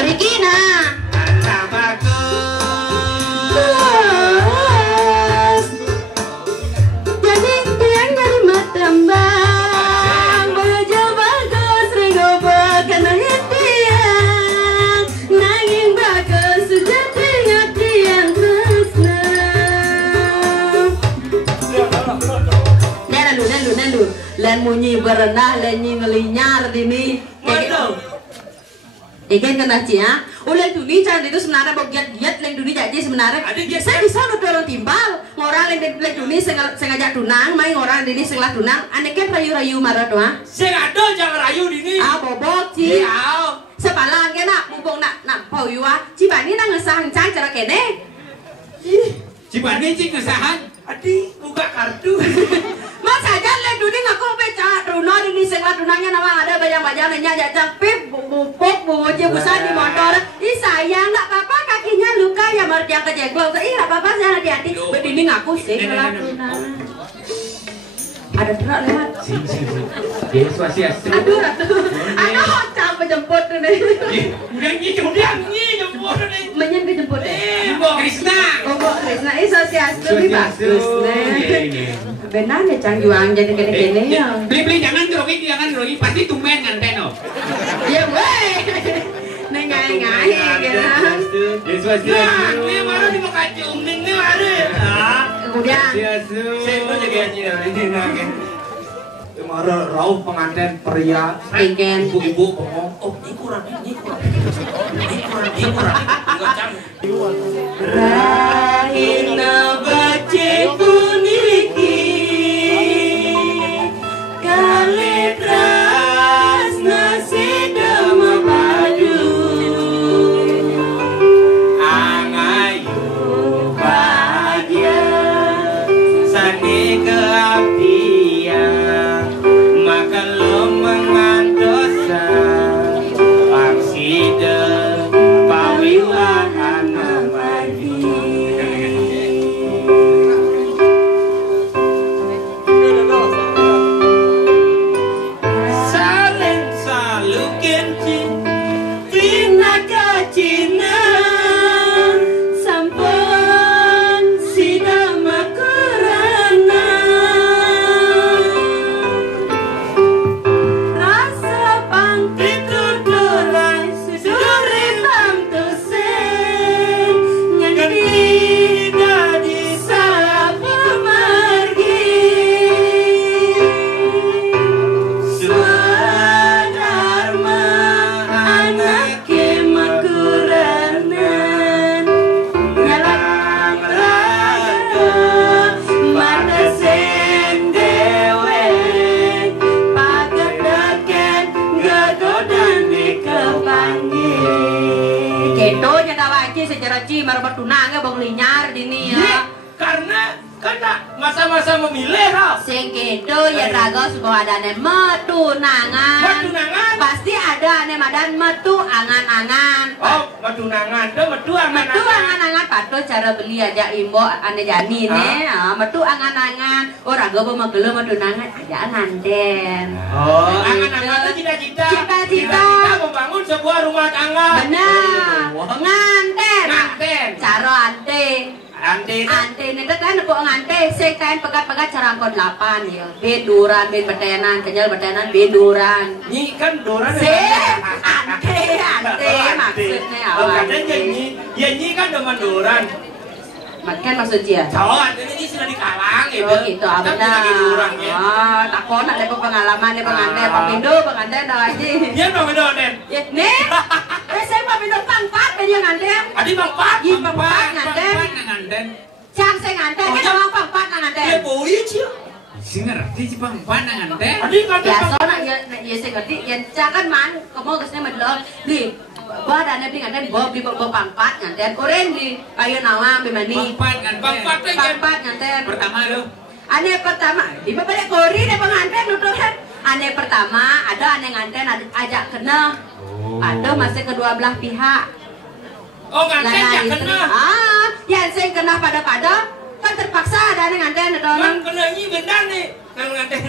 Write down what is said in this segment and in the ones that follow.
Mriki nah. Jadi tiang dari matambang bojo bagus ringo bakana hitiang nanging bagus sejati ngati yang tresna. Lalu lan munyi berenah lan ngelinyar dini. Ikan kena cia, ulah dunia cari itu sebenarnya bagiat leng dunia jadi sebenarnya. Saya bisa dorong timbal, orang leng dunia sengaja tunang, main orang dini sengaja tunang, aneh kan rayu marah doa. Sengaja jangan rayu dini. Ah bobok ci. Sepalang kena, mumpung nak pau yuwa, cibani nang ngesahan cang cara kene. Cibani cing ngesahan, adi buka kartu. Mas aja leng dunia ngaku beca, Runo dini sengaja tunangnya nama ada bayang-bayang nanya jajang pip. Bupuk bungunya besar di motor. Ih sayang, nggak apa-apa kakinya luka ya merjang kejeglong. Ih nggak apa-apa saya hati-hati. Berdini ngaku sih kelak. Ada truk lewat. Yes, Swastiastu. Aduh, capek jemput nih. Udah nyi jemput nih. Menyen kejemput. Mbok Krisna. Oh Mbok Krisna, Swastiastu ini bagus nih. Benar ya Cang Juang jadi gini-gini ya. Beli jangan grogi, pasti tumben nganten oh. Ya weh. Nengai-ngai gitu. Yes, Swastiastu. Ini baru di muka cumning nih baru. Kemudian saya itu juga ini nangin. Kemarin rauh pengantin pria, ibu-ibu ngomong, oh ini kurang. Rahina bace puniki, kaletras nasi dama baju, angayu bahagia, sani keapian, maka lemah mandosa, paksida, pawiwahan abadi. Saling salukin pinaka Cina, sampun sidama kurana, rasa pangkit tudurai suri pamtusen, nyanyi dari sapu margi, swadharma anake makuranan, nyalang raga mardasen dewe, pagadeken gadodan dikepanggil. Gitu nya dawaci sejarah ci marbat tunangnya bang linyar dini ya. karena masa-masa memilih ha. Sing gitu ya raga supaya ada ane metunangan. Metunangan? Pasti ada ane madan metu angan-angan. Oh, metunangan, tuh metu Metu angan-angan. angan-angan patuh cara beli aja imbo ane jani nih. Metu angan-angan. Oh raga bawa megelo metunangan aja nganten. Oh, angan-angan itu cita-cita. Cita-cita membangun sebuah rumah tangga. benar. Nganten. Nganten. Cara ante. Ante Ante itu kan kok ngante sing kain pegat-pegat cara angkot 8 ya. Beduran, ben betenan, kenyal betenan beduran. nyi kan doran. Ante maksudnya Oh, awal. katanya nyi kan demen doran. Makan maksudnya. Cowok, ini sudah dikalang gitu. Oh gitu, Tapi benar. lagi doran ya. Takon ada pengalaman di pengantin, pengantin dah aja. Dia mau ngedon Den. Ya, nih. Saya mau pindah pangkat aja nganten. Adi bang Pat. Ih, Bang Pat, nganten. nganten. Cang saya nganten, kan orang pangkat nganten. Dia boleh sih. Si ngerti si Bang Pan nganten. Adi nganten. Ya soalnya ya saya ngerti, ya cang kan man, kamu kesini medlol di. Gua ada nabi nganten, gua di bawa pangkat nganten. Oren di kayu nawang bimani. Bang Pan Pangkat nganten. pertama lu. Ane pertama, di balik kori deh pengantin nuturan. Ane pertama ada ane nganten ajak kena. Ada masih kedua belah pihak. Oh nganten ya istri. kena. Yang sing kena pada kan terpaksa ada ane nganten ada orang. Kan kena nyi benar nih. Kan nganten.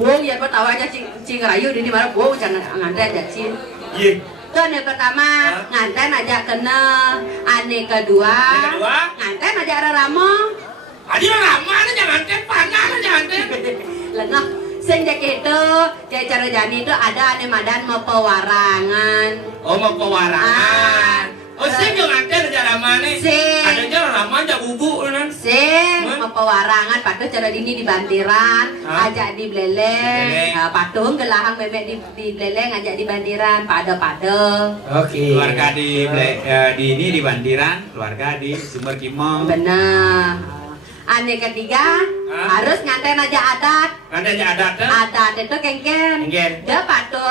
Buang ya kau tahu aja cing rayu di mana buang jangan nganten aja cing. Iya. Tuh ane pertama nganten aja kena, ane kedua nganten aja ramo. Adi rama ane jangan nganten, panah jangan nganten. Lengah. Sing jak itu, cara jani itu ada ane madan mau pewarangan. Oh mau pewarangan. Oh sing yang nganten aja rama nih. Ada cara rama aja bubuk kan. Sing mau pewarangan, patuh cara dini di bantiran, ajak di beleleng. Patuh gelahang memek di beleleng, ajak di bantiran, pada. Oke. Keluarga di ini di bandiran, keluarga di Sumber Kimong. Benar. Ane ketiga harus nganten aja adat. Nganten aja adat. Adat itu kengken. Dia patuh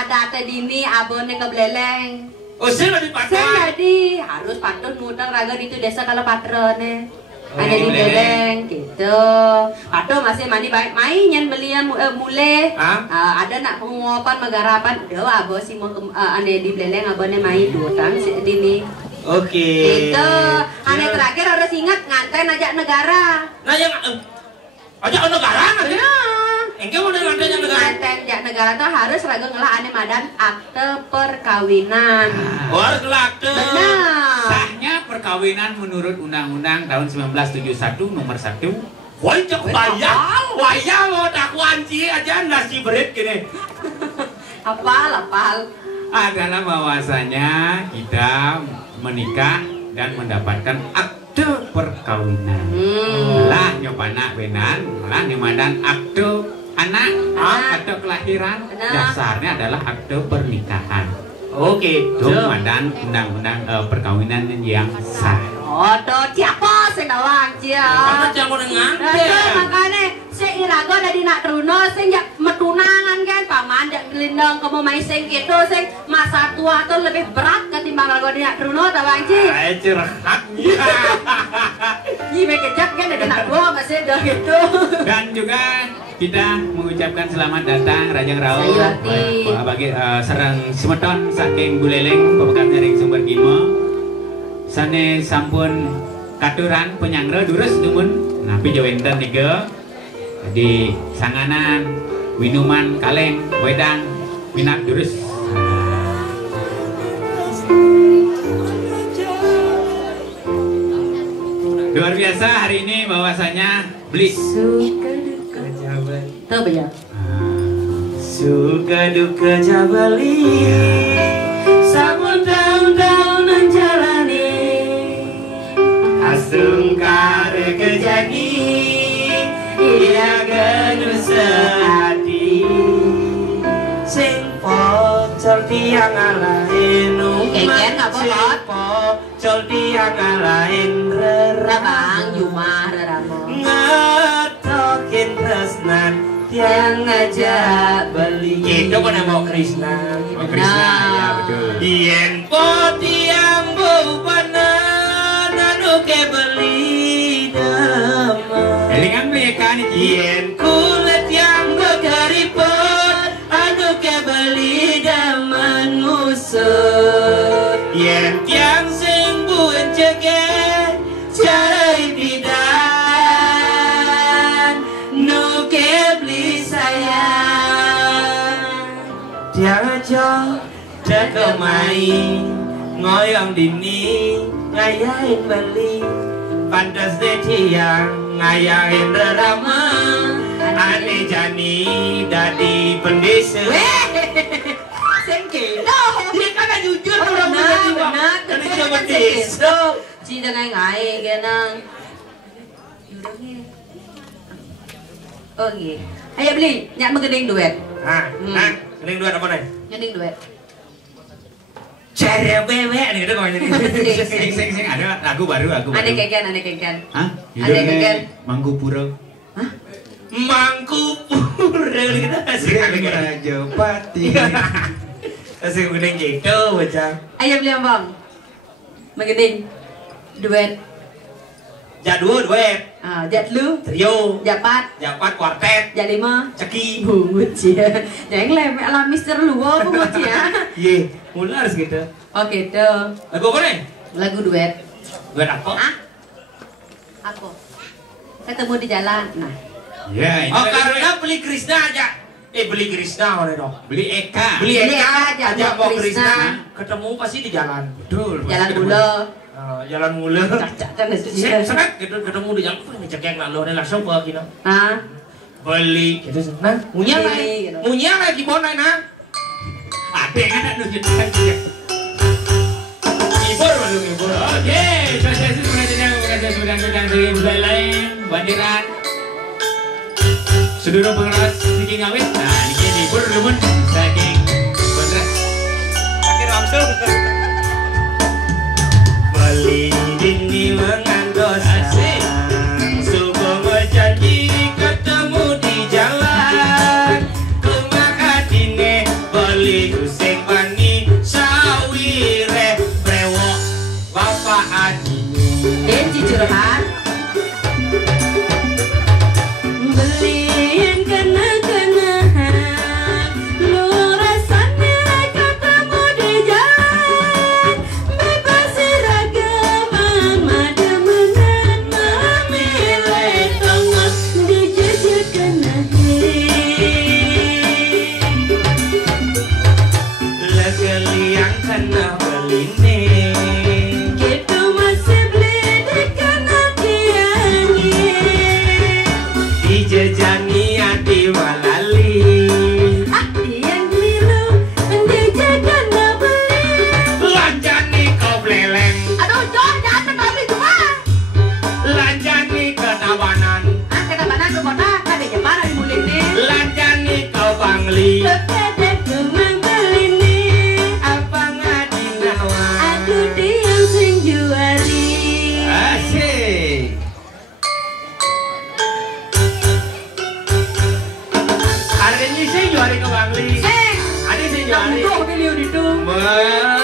adat dini abone ke beleleng. Oh sing di patuh. Sing jadi harus patuh ngutang raga itu desa kalau patrone. Ada di beleleng gitu. Patuh masih mandi baik main belian mule. Ada nak penguapan megarapan. Udah abo sih mau ane di beleleng abone main dutang dini. Oke. Gitu. Ane terakhir harus ingat nganten ajak negara. Nah yang ajak negara nganten. Engke mau nganten ajak negara. Nganten ajak negara tuh harus raga ngelah ane madan akte perkawinan. Oh harus ngelah akte. Benar. Sahnya perkawinan menurut Undang-Undang tahun 1971 nomor 1. Woi cek wayang mau tak kunci aja nasi berit gini. Hafal. Adalah bahwasanya kita menikah dan mendapatkan akte perkawinan. Lah nyopana benan, lah nyomadan akte anak, akte kelahiran. Dasarnya adalah akte pernikahan. Oke. Itu madan undang-undang perkawinan yang sah. Oh, tuh siapa sing dawang cia? Karena jangan nganten. Makanya si irago dari nak truno sing jak metunangan kan paman jak gelindong kamu main sing itu sing masa tua tuh lebih berat ketimbang rago dari nak truno tawang ci. Ay curhatnya. Iya kejap kan dari nak tua masih dah gitu. Dan juga kita mengucapkan selamat datang Rajang Rao bagi serang semeton saking Buleleng pemegang ring Sumber Kimo. Sane sampun katuran penyangre durus dumun napi jawenten niga di sanganan minuman kaleng wedang minat durus. Luar biasa hari ini bahwasanya beli Tuh banyak. Suka duka jabali samun tahun-tahun menjalani asung kare kejadi ia ganu sehati sing pocol tiang alahin Keken nggak bolot. pocol tiang alahin Rabang Yuma Ramo. ngetokin tresnan tiang ngajak beli itu kan mau Krishna. Oh Krishna ya betul. Yen po tiang bupana nanu ke beli dama. Elingan beli ikan iki. Yen kulit yang bekeriput anu ke beli daman ngusut. Yen tiang sing buen ceket carai bidan nu ke beli sayang. Tiang aja jaga main ngoyong dini ngayain beli pantas deh tiang ngayain drama ane jani dadi pendesa. Sing gitu. Dia kan jujur orang Benar. kan itu pendesa. Ci dengan ngai kenang. Oh iya. Ayo beli, nyak menggedeng duet. Nah, ini dua apa nih? Ngedeng duet. Cara bebek nih, udah kau jadi. Sing ada lagu baru. Ane keken. Hah? Ada keken. Manggupuro. Mangkupura kita asik Raja Pati. asik udah gitu bocah. Ayo beli bang. Menggedeng duet. Jadul duet, Jat lu, trio, japat, japat kuartet, jat lima. ceki. Bungut ya. Jangan lem ala Mister Luo bungut ya. Iya, mulai harus gitu. Oke tuh. Lagu apa nih? Lagu duet. Duet apa? Aku. Ketemu di jalan. Nah. Ya, ini Oh karena beli Krishna aja. Beli Krishna mana dong? Beli Eka. Beli Eka, Eka, ajak mau Krishna. Krishna, ketemu pasti di jalan. Betul. Jalan mula. Jalan mula. Cacat itu Seret gitu ketemu di jalan, ngecekek lalu langsung ke kino. Hah? Beli gitu. Nah, munya lagi bona nah. Ada kan ada nunjuk. Ibor baru ibor. Oke, prosesi sudah dari mulai lain bandiran. Sedulur pengeras bikin ngawit. Nah, ini libur lumun saking kontras. Pakai langsung. Beli dini mengandosa. Subuh janji ketemu di jalan. Kumaha dine beli kusing bani sawire brewok bapak adine. Den cicurhan. Beliin kena-kenahan, lu rasanya ketemu di jalan. Bebas ragaman, mademenan memilih tongos dijejak kenahin. Legeliang kena beline. Gitu masih beli di kena kiangi. Dijejani ati walali. Yang milu dijaga na beli. Lanjani kau beleleng. Aduh, John, jangan terlalu cuma. Lanjani ketabanan. Kata mana ke kota, ada jemara di mulut ini. Lanjani kau bangli. Kepede kemang beli ini. Apa ngadinawa? Aku diam sing juari. Asik. Ada ini sih juari ke bangli. Sing, Ada sih yang juari. itu beli itu.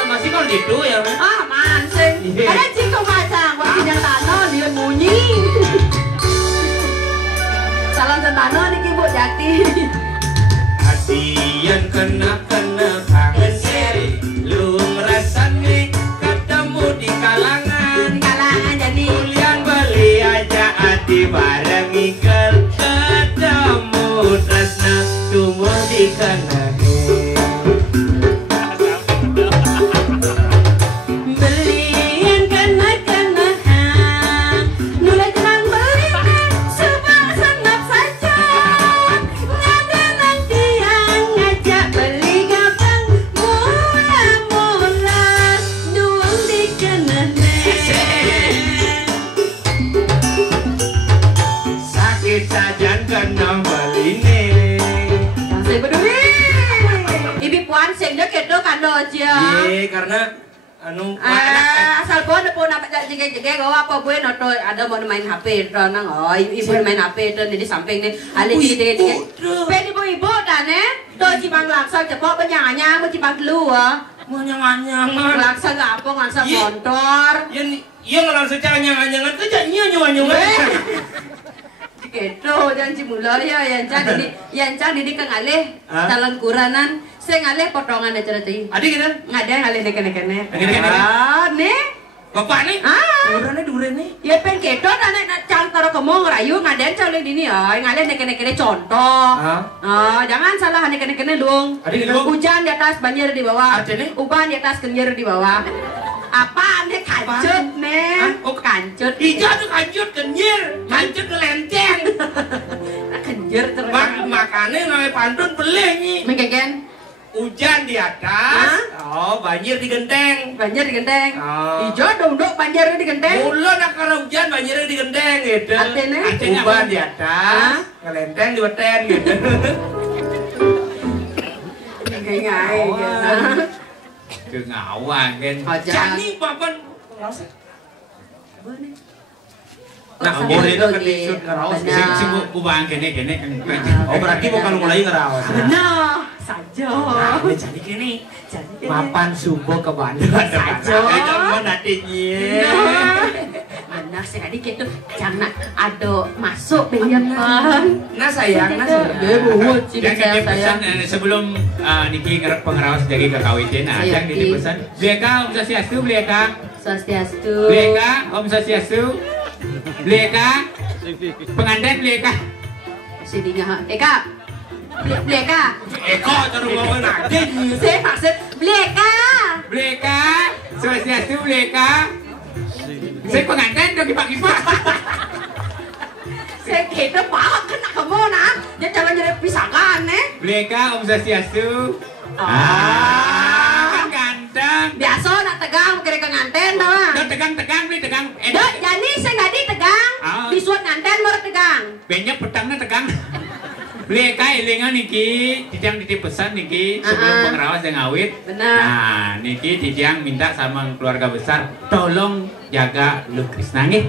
Masih kalau itu ya men. Ah, man, sing. Ada ciko macang, buat pinjang tanah, dia bunyi. Salam sentano nih Ibu Jati. Hadian kena kangen seri. Lu ngerasani ketemu di kalangan. Kalangan jadi. Kuliah beli aja hati bareng ikel. Ketemu tresna tumbuh di kenahe. Beliin kena-kenahan, mulai tenang beli subang senap saja. Ngada nanti yang ngajak beli gampang, mula-mula duang dikenahan. Sakit sajan kena beline. Saya peduli. Ibu puan sehingga kita kado aja. Iya karena anu Asal gua ada pun apa jege-jege gua apa gue noto ada mau main HP itu nang oh ibu main HP itu di samping nih ali jege-jege pen ibu dan tuh cibang langsung cepok penyanya mau cibang dulu mau nyang-nyangan. langsung apa langsung motor Iya langsung nyang-nyangan kerja nyang-nyangan. gitu janji mula ya yang can di kang alih calon kuranan saya ngalih potongan aja tadi Adik kita ngadeng ngalih nekene Nekene. nih bapak nih duren nih ya pen keto ane cang taro kemong rayu ngaden calon ini ya ngalih nekene contoh jangan salah nekene dong Adik dong. hujan di atas banjir di bawah Artinya? uban di atas kenyir di bawah apa ane kancut nih kancut hijau tuh kancut kancut kelenteng. kenyir terus Makanya ngawe pantun pelih nih. mengkeken Hujan di atas, banjir di genteng. banjir di genteng Oh. hijau dong banjir di genteng Mula nak karena hujan banjirnya di genteng gitu. Artinya? Uban di atas, ngelenteng di weten gitu. ngai Ke ngawang kan. Jadi papan. Nah, Oh, boleh itu sambil kan lagi. disut ngerawas. Benar. Sing ubang kene kan. Oh berarti bukan mulai ngerawas. Benar saja. Nah, jadi gini. Mapan subuh ke Bandung. Saja. Itu mau nantinya. Benar sekali gitu. Jangan ada masuk penyepan. Nah sayang, nah sayang. Ya buat sih Dan kita pesan saya. sebelum Niki pengerawas jadi kekawitin, Saya yang di pesan. Belieka Om Swastiastu, Belieka. Swastiastu. Belieka Om Swastiastu. Belieka. Pengantin Belieka. Sedihnya. Eka. Bleka. Eko cara ngomong nadin. Saya maksud Bleka. Bleka, Swastiastu Bleka. Saya pengantin dong kipak-kipak. Saya kira banget kena kamu nah. Dia jangan jadi pisakan Bleka Om Swastiastu. Kan ganteng. Biasa nak tegang kira ke nganten doang. Udah tegang beli tegang. Dok, jadi saya nggak ditegang. Ah. Disuat nganten baru tegang. Banyak petangnya tegang. Bleka elingan niki, titiang titip pesan niki sebelum pengrawas yang awit. Benar. Nah, niki titiang minta sama keluarga besar tolong jaga Lu Krisna nggih.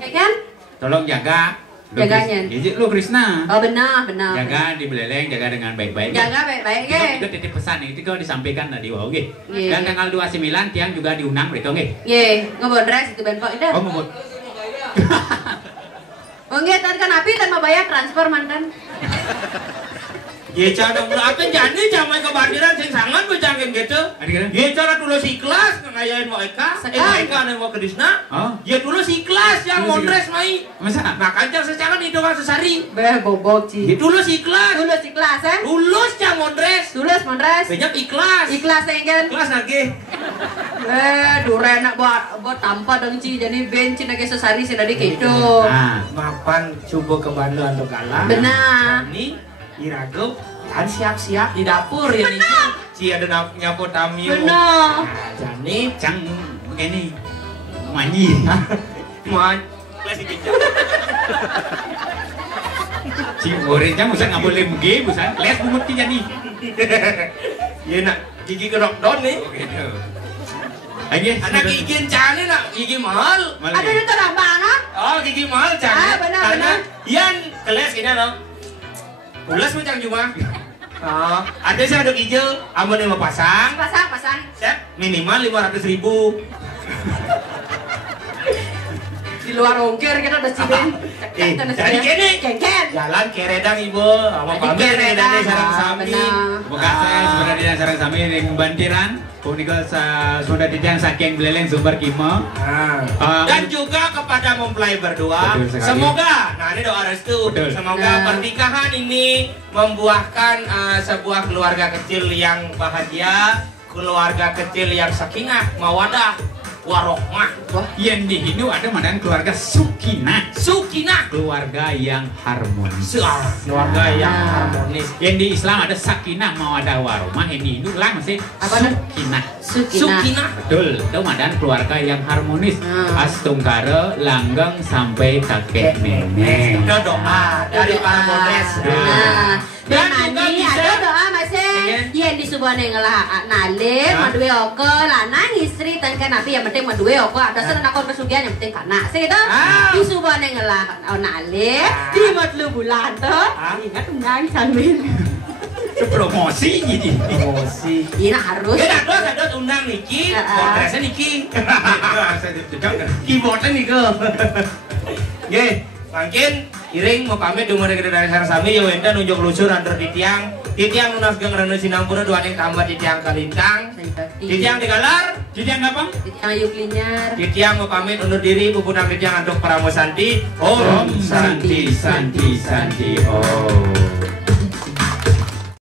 Ya kan? Tolong jaga Jaganya. Lu Krisna. Oh benar. Jaga di Beleleng, jaga dengan baik-baik. Jaga baik-baik ya. Itu titip pesan itu kalau disampaikan tadi wow nggih. Iya. Dan tanggal 29 tiang juga diundang berito nggih. Ye, ngebondres itu benpok itu. Oh, mau. Oh nggak, kan api dan mau bayar transfer mantan. Ya cara apa jadi jamai kebandiran sing sangat berjangkeng gitu. Ya cara tulus ikhlas ngayain mau Eka, Eka dan mau Krisna. Ya tulus ikhlas yang mondres mai. Masa? Nah kanjang secara itu kan sesari. Beh bobok ci. Ya tulus ikhlas. Tulus ikhlas Tulus yang mondres. Tulus mondres. Banyak ikhlas. Ikhlas kan. Ikhlas lagi. Dure nak buat tanpa dong ci jadi benci lagi sesari sih dari gitu. Mapan coba ke Bandung untuk kalah. Benar. Ini Irago kan siap-siap di dapur ya nih. Ci ada nyapu tamu. Benar. Jani Cang begini manyi. Man klasik gitu. Si goreng jang usah nggak boleh muge, busan les bumut ki jadi. Ya nak gigi kerok don nih. Gitu. Lagi Anak gigi cane nak gigi mahal. Ada yang terang banget. Oh gigi mahal cane. Benar. Karena Yan keles ini dong. Ulas macam cuma. Oh, ada sih ada hijau, amun yang mau pasang. Pasang. Set minimal 500.000. Di luar ongkir kita udah cibin. Jadi gini, Kengken. jalan keredang ibu, sama Jadi pamer keredang. keredang sarang sami. Benar. Bekasnya sebenarnya sarang sami yang bantiran. Punika sudah titiang saking Beleleng sumber kimo. Dan juga kepada mempelai berdua, Betul sekali. semoga, nah ini doa restu, Betul. semoga Nah. pernikahan ini membuahkan sebuah keluarga kecil yang bahagia, keluarga kecil yang sakinah, mawadah, warohmah. Yang di Hindu ada mandan keluarga Sukinah. Sukinah, Keluarga yang harmonis. keluarga yang harmonis. Yang di Islam ada sakinah mawadah warahmah, yang di Hindu lah masih Apa nih? sukinah. Sukinah. Betul, itu mandan keluarga yang harmonis. Astungkara langgeng sampai kakek nenek. Itu doa dari para modest. Nah, Dan dan juga ini bisa- ada doa masih yang disubane ngelah nalim madue oko lanang istri tengke nabi yang penting madue oko ada sana nakon kesugihan yang penting kana sih gitu disubane ngelah nalim di matlu bulan tuh ingat undang sambil Itu promosi jadi. Emosi. ini harus Ya ada undang Niki, potresnya Niki. Keyboardnya Niki. Ye, mungkin iring mau pamit di umur dari sarang sami ya wenda nunjuk lusur antar titiang nunas geng rene sinampura dua yang tambah titiang kalintang titiang digalar Jadi yang apa? yang yuklinya titiang mau pamit undur diri pupunang titiang antuk pramosanti Om Santi Santi Santi Om.